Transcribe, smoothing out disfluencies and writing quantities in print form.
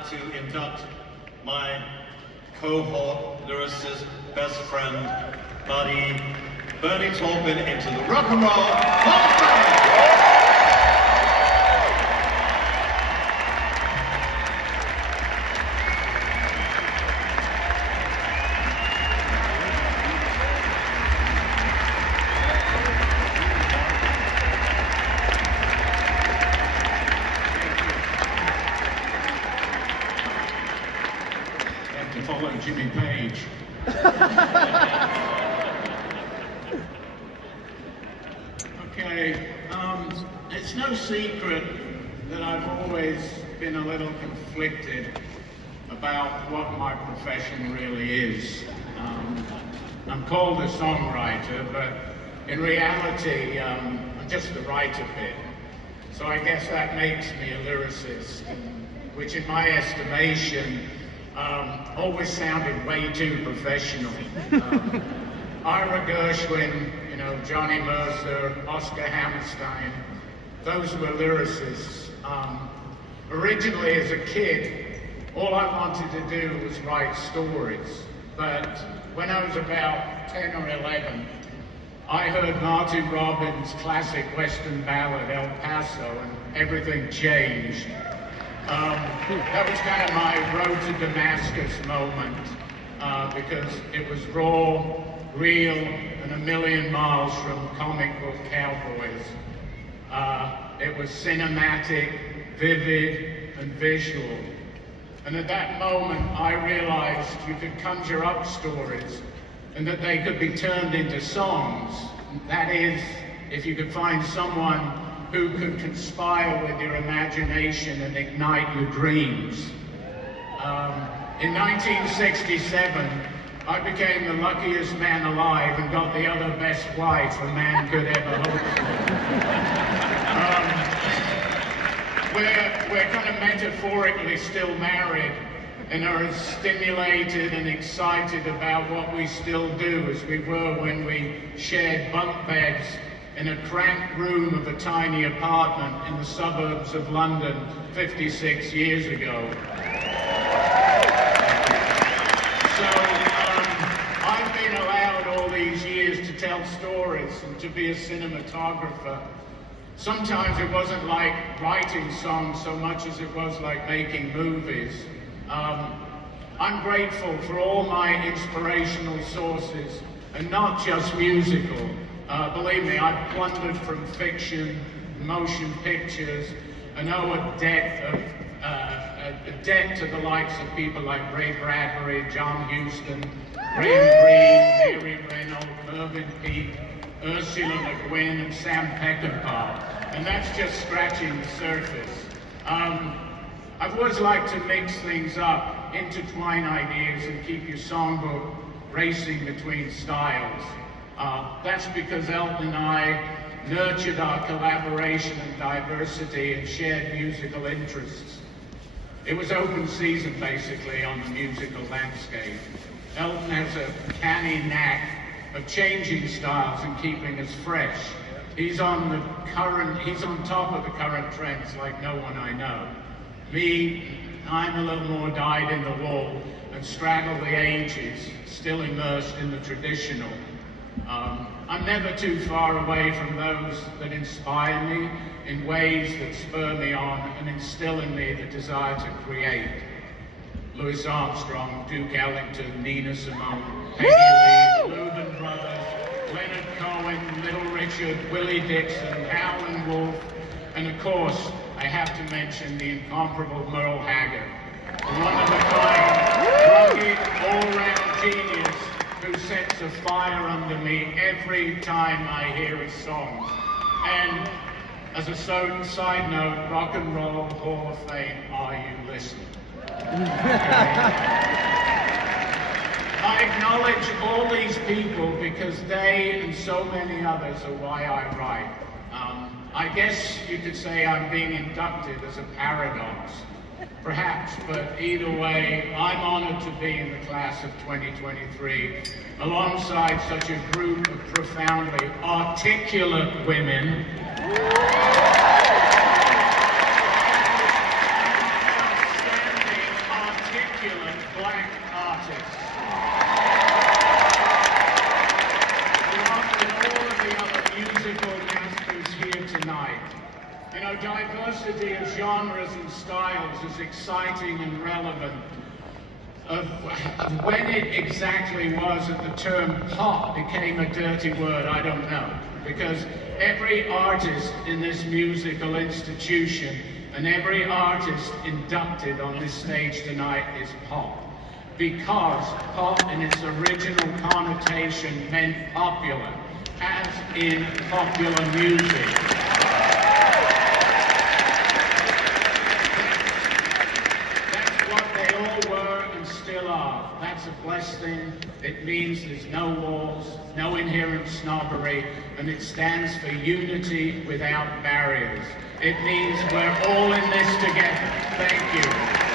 glad to induct my cohort, lyricist, best friend, buddy, Bernie Taupin into the Rock and Roll Hall of Fame! Follow Jimmy Page. Okay, it's no secret that I've always been a little conflicted about what my profession really is. I'm called a songwriter, but in reality, I'm just the writer bit. So I guess that makes me a lyricist, which in my estimation, always sounded way too professional. Ira Gershwin, you know, Johnny Mercer, Oscar Hammerstein, those were lyricists. Originally as a kid, all I wanted to do was write stories. But when I was about 10 or 11, I heard Martin Robbins' classic Western ballad, El Paso, and everything changed. That was kind of my road to Damascus moment, because it was raw, real, and a million miles from comic book cowboys. It was cinematic, vivid, and visual. And at that moment, I realized you could conjure up stories and that they could be turned into songs. That is, if you could find someone who could conspire with your imagination and ignite your dreams. In 1967, I became the luckiest man alive and got the other best wife a man could ever hope for. We're kind of metaphorically still married and are as stimulated and excited about what we still do as we were when we shared bunk beds in a cramped room of a tiny apartment in the suburbs of London 56 years ago. So I've been allowed all these years to tell stories and to be a cinematographer. Sometimes it wasn't like writing songs so much as it was like making movies. I'm grateful for all my inspirational sources, and not just musical. Believe me, I've plundered from fiction, motion pictures, and owe a debt to the likes of people like Ray Bradbury, John Huston, Graham Greene, Mary Reynolds, Mervyn Peake, Ursula Le Guin, and Sam Peckinpah. And that's just scratching the surface. I've always liked to mix things up, intertwine ideas, and keep your songbook racing between styles. That's because Elton and I nurtured our collaboration and diversity and shared musical interests. It was open season, basically, on the musical landscape. Elton has a canny knack of changing styles and keeping us fresh. He's on top of the current trends like no one I know. Me, I'm a little more dyed in the wool and straddle the ages, still immersed in the traditional. I'm never too far away from those that inspire me in ways that spur me on and instill in me the desire to create. Louis Armstrong, Duke Ellington, Nina Simone, Peggy Lee, Louvin Brothers, Leonard Cohen, Little Richard, Willie Dixon, Howlin' Wolf, and of course, I have to mention the incomparable Merle Haggard, a one-of-a-kind, rugged, all-round genius who sets a fire under me every time I hear his songs. And as a side note, Rock and Roll Hall of Fame, are you listening? I acknowledge all these people because they and so many others are why I write. I guess you could say I'm being inducted as a paradox, perhaps, but either way, I'm honored to be in the class of 2023 alongside such a group of profoundly articulate women. Outstanding masculine black artists. Along with all of the other musical masters here tonight. You know, diversity of genres and styles is exciting and relevant. Of when it exactly was that the term pop became a dirty word, I don't know. Because every artist in this musical institution and every artist inducted on this stage tonight is pop. Because pop in its original connotation meant popular, as in popular music. That's a blessed thing. It means there's no walls, no inherent snobbery, and it stands for unity without barriers. It means we're all in this together. Thank you.